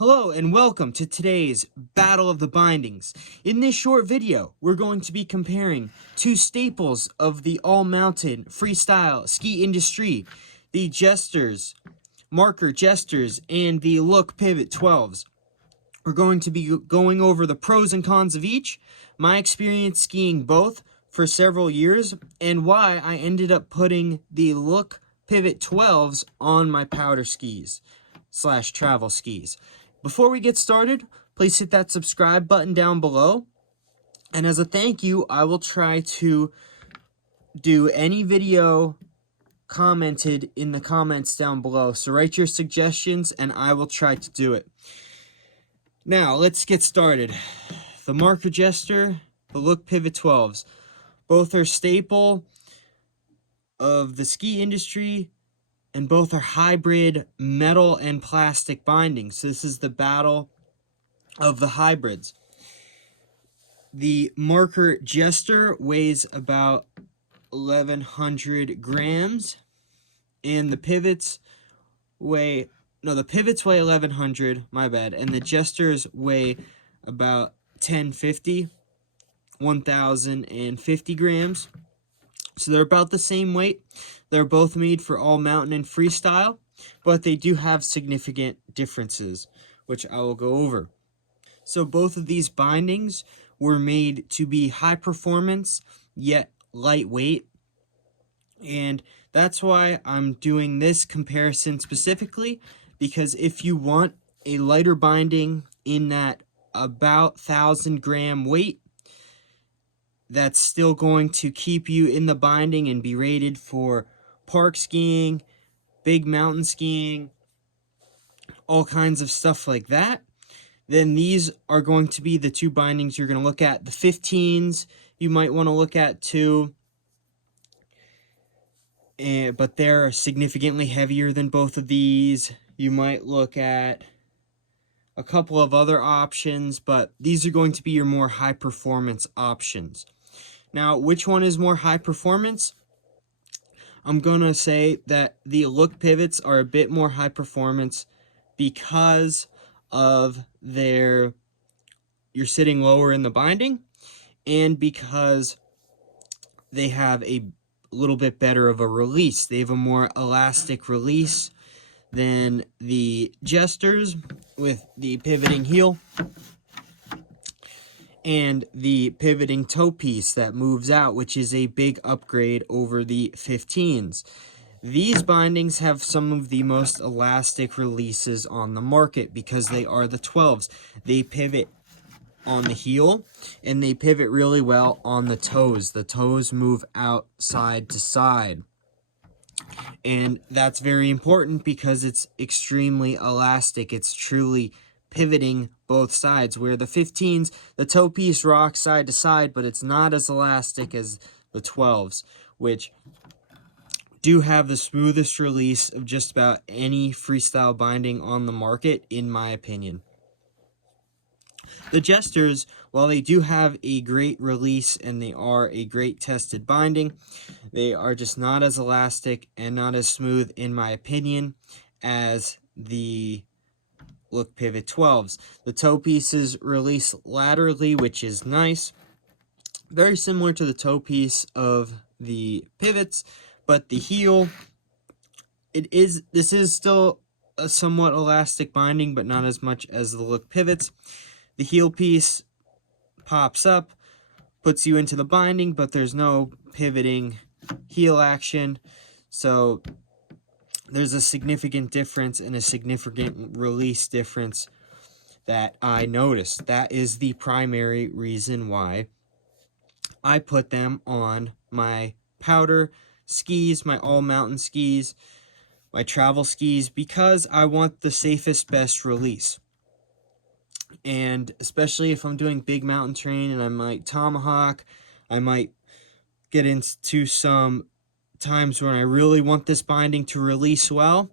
Hello and welcome to today's Battle of the Bindings. In this short video, we're going to be comparing two staples of the all-mountain freestyle ski industry, the Jesters, Marker Jesters, and the Look Pivot 12s. We're going to be going over the pros and cons of each, my experience skiing both for several years, and why I ended up putting the Look Pivot 12s on my powder skis / travel skis. Before we get started, please hit that subscribe button down below. And as a thank you, I will try to do any video commented in the comments down below. So write your suggestions and I will try to do it. Now, let's get started. The Marker Jester, the Look Pivot 12s. Both are staple of the ski industry, and both are hybrid metal and plastic bindings. So this is the battle of the hybrids. The Marker Jester weighs about 1,100 grams, and the pivots weigh 1,100, my bad, and the Jesters weigh about 1,050 grams. So they're about the same weight. They're both made for all mountain and freestyle, but they do have significant differences, which I will go over. So both of these bindings were made to be high performance, yet lightweight. And that's why I'm doing this comparison specifically, because if you want a lighter binding in that about 1,000-gram weight, that's still going to keep you in the binding and be rated for park skiing, big mountain skiing, all kinds of stuff like that, then these are going to be the two bindings you're going to look at. The 15s you might want to look at too, but they're significantly heavier than both of these. You might look at a couple of other options, but these are going to be your more high performance options. Now, which one is more high performance? I'm going to say that the Look pivots are a bit more high performance because of you're sitting lower in the binding, and because they have a little bit better of a release. They have a more elastic release than the Jesters with the pivoting heel and the pivoting toe piece that moves out, which is a big upgrade over the 15s. These bindings have some of the most elastic releases on the market because they are the 12s. They pivot on the heel and they pivot really well on the toes. The toes move out side to side. And that's very important because it's extremely elastic. It's truly pivoting both sides, where the 15s, the toe piece rocks side to side, but it's not as elastic as the 12s, which do have the smoothest release of just about any freestyle binding on the market, in my opinion. The Jesters, while they do have a great release and they are a great tested binding, they are just not as elastic and not as smooth, in my opinion, as the Look Pivot 12s. The toe pieces release laterally, which is nice. Very similar to the toe piece of the pivots, but the heel, this is still a somewhat elastic binding, but not as much as the Look pivots. The heel piece pops up, puts you into the binding, but there's no pivoting heel action. So there's a significant difference and a significant release difference that I noticed. That is the primary reason why I put them on my powder skis, my all-mountain skis, my travel skis, because I want the safest, best release. And especially if I'm doing big mountain terrain and I might tomahawk, I might get into some times when I really want this binding to release well.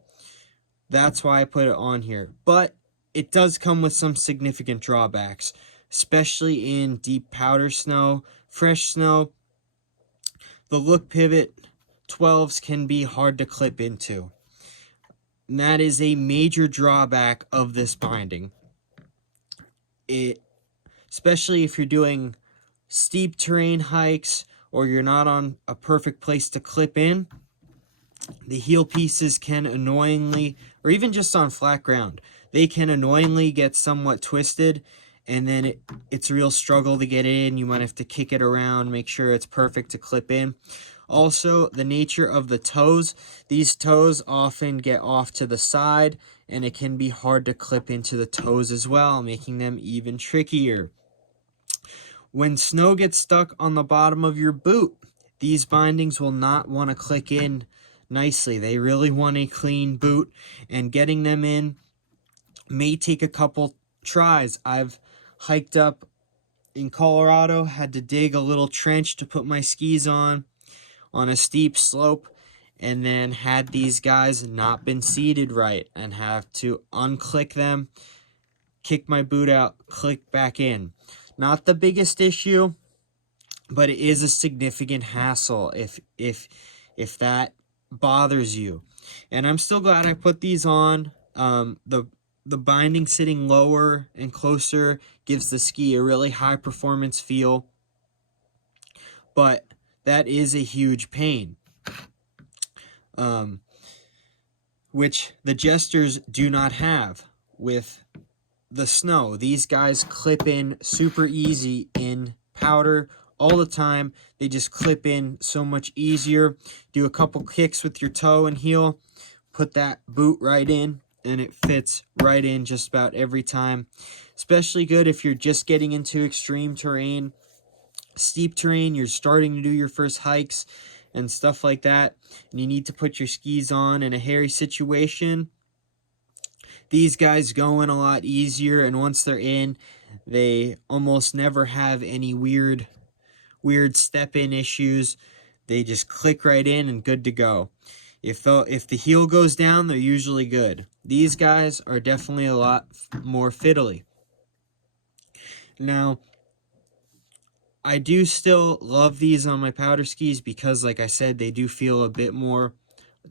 That's why I put it on here. But it does come with some significant drawbacks, especially in deep powder snow, fresh snow. The Look Pivot 12s can be hard to clip into. And that is a major drawback of this binding. Especially if you're doing steep terrain hikes or you're not on a perfect place to clip in, the heel pieces can annoyingly, or even just on flat ground, they can annoyingly get somewhat twisted, and then it's a real struggle to get in. You might have to kick it around, make sure it's perfect to clip in. Also, the nature of the toes. These toes often get off to the side, and it can be hard to clip into the toes as well, making them even trickier. When snow gets stuck on the bottom of your boot, these bindings will not want to click in nicely. They really want a clean boot, and getting them in may take a couple tries. I've hiked up in Colorado, had to dig a little trench to put my skis on a steep slope, and then had these guys not been seated right and have to unclick them, kick my boot out, click back in. Not the biggest issue, but it is a significant hassle if that bothers you. And I'm still glad I put these on. The binding sitting lower and closer gives the ski a really high performance feel, but that is a huge pain, which the Jesters do not have with the snow. These guys clip in super easy in powder all the time. They just clip in so much easier. Do a couple kicks with your toe and heel, put that boot right in, and it fits right in just about every time. Especially good if you're just getting into extreme terrain, steep terrain, you're starting to do your first hikes and stuff like that, and you need to put your skis on in a hairy situation. These guys go in a lot easier, and once they're in, they almost never have any weird step-in issues. They just click right in and good to go. If the heel goes down, they're usually good. These guys are definitely a lot more fiddly. Now, I do still love these on my powder skis because, like I said, they do feel a bit more,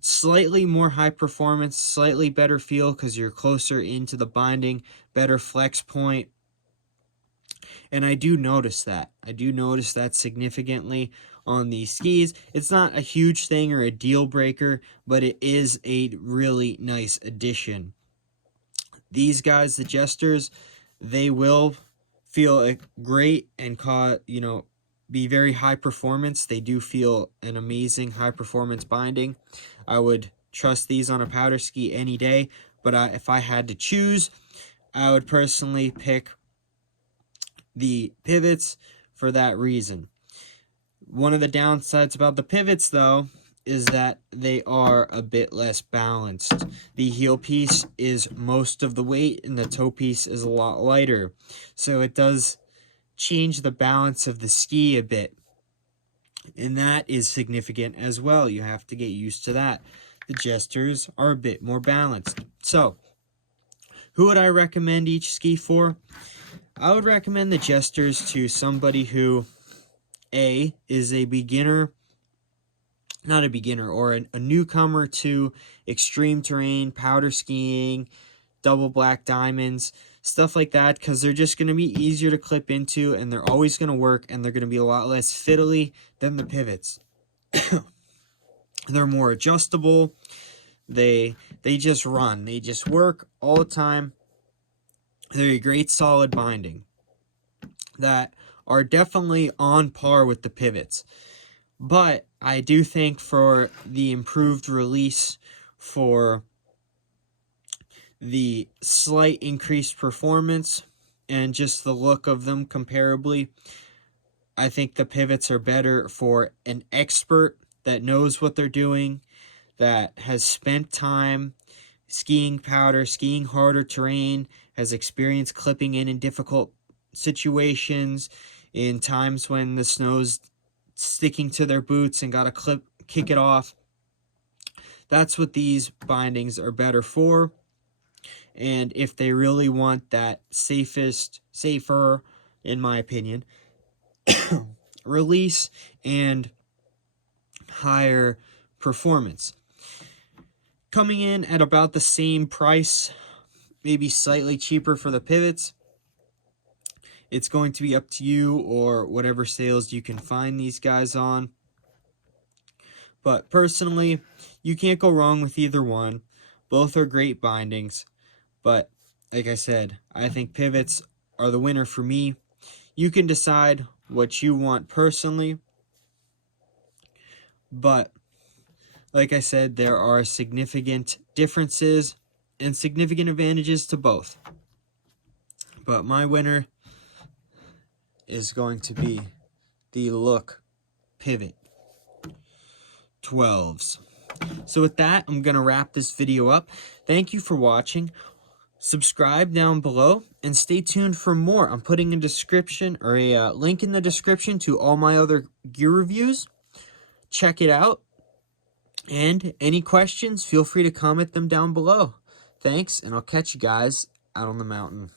slightly more high performance, slightly better feel because you're closer into the binding, better flex point. And I do notice that. I do notice that significantly on these skis. It's not a huge thing or a deal breaker, but it is a really nice addition. These guys, the Jesters, they will feel great and be very high performance. They do feel an amazing high performance binding. I would trust these on a powder ski any day, but if I had to choose, I would personally pick the pivots for that reason. One of the downsides about the pivots, though, is that they are a bit less balanced. The heel piece is most of the weight and the toe piece is a lot lighter, so it does change the balance of the ski a bit, and that is significant as well. You have to get used to that. The Jesters are a bit more balanced. So who would I recommend each ski for? I would recommend the Jesters to somebody who is a beginner, not a beginner, or a newcomer to extreme terrain, powder skiing, double black diamonds, stuff like that, because they're just going to be easier to clip into, and they're always going to work, and they're going to be a lot less fiddly than the pivots. They're more adjustable. They just run. They just work all the time. They're a great solid binding that are definitely on par with the pivots. But I do think for the improved release, for the slight increased performance, and just the look of them comparably, I think the pivots are better for an expert that knows what they're doing, that has spent time skiing powder, skiing harder terrain, has experience clipping in difficult situations, in times when the snow's sticking to their boots and gotta kick it off. That's what these bindings are better for. And if they really want that safer, in my opinion, release and higher performance. coming in at about the same price, maybe slightly cheaper for the pivots. It's going to be up to you or whatever sales you can find these guys on. But personally, you can't go wrong with either one. Both are great bindings. But like I said, I think pivots are the winner for me. You can decide what you want personally. But like I said, there are significant differences and significant advantages to both. But my winner is going to be the Look Pivot 12s. So with that, I'm going to wrap this video up. Thank you for watching. Subscribe down below and stay tuned for more. I'm putting a description or a link in the description to all my other gear reviews. Check it out. And any questions, feel free to comment them down below. Thanks, and I'll catch you guys out on the mountain.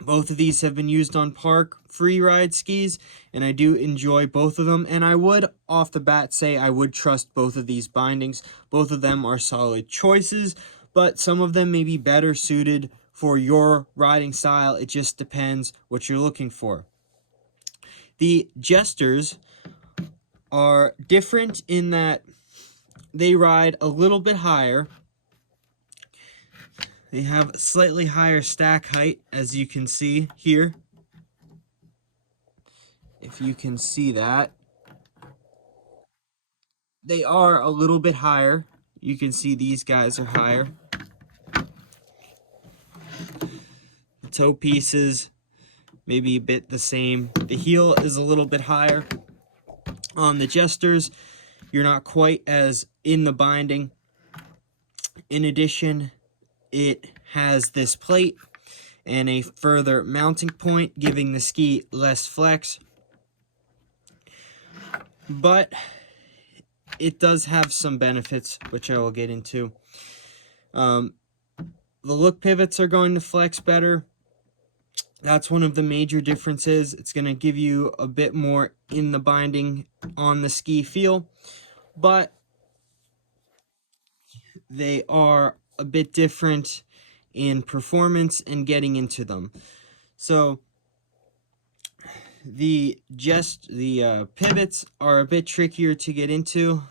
Both of these have been used on park Freeride skis, and I do enjoy both of them. And I would, off the bat, say I would trust both of these bindings. Both of them are solid choices, but some of them may be better suited for your riding style. It just depends what you're looking for. The Jesters are different in that they ride a little bit higher. They have slightly higher stack height, as you can see here. If you can see that. They are a little bit higher. You can see these guys are higher. The toe pieces maybe a bit the same. The heel is a little bit higher. On the Jesters, you're not quite as in the binding. In addition, it has this plate and a further mounting point, giving the ski less flex. But it does have some benefits, which I will get into. The look pivots are going to flex better. That's one of the major differences. It's going to give you a bit more in the binding on the ski feel, but they are a bit different in performance and getting into them. So the pivots are a bit trickier to get into.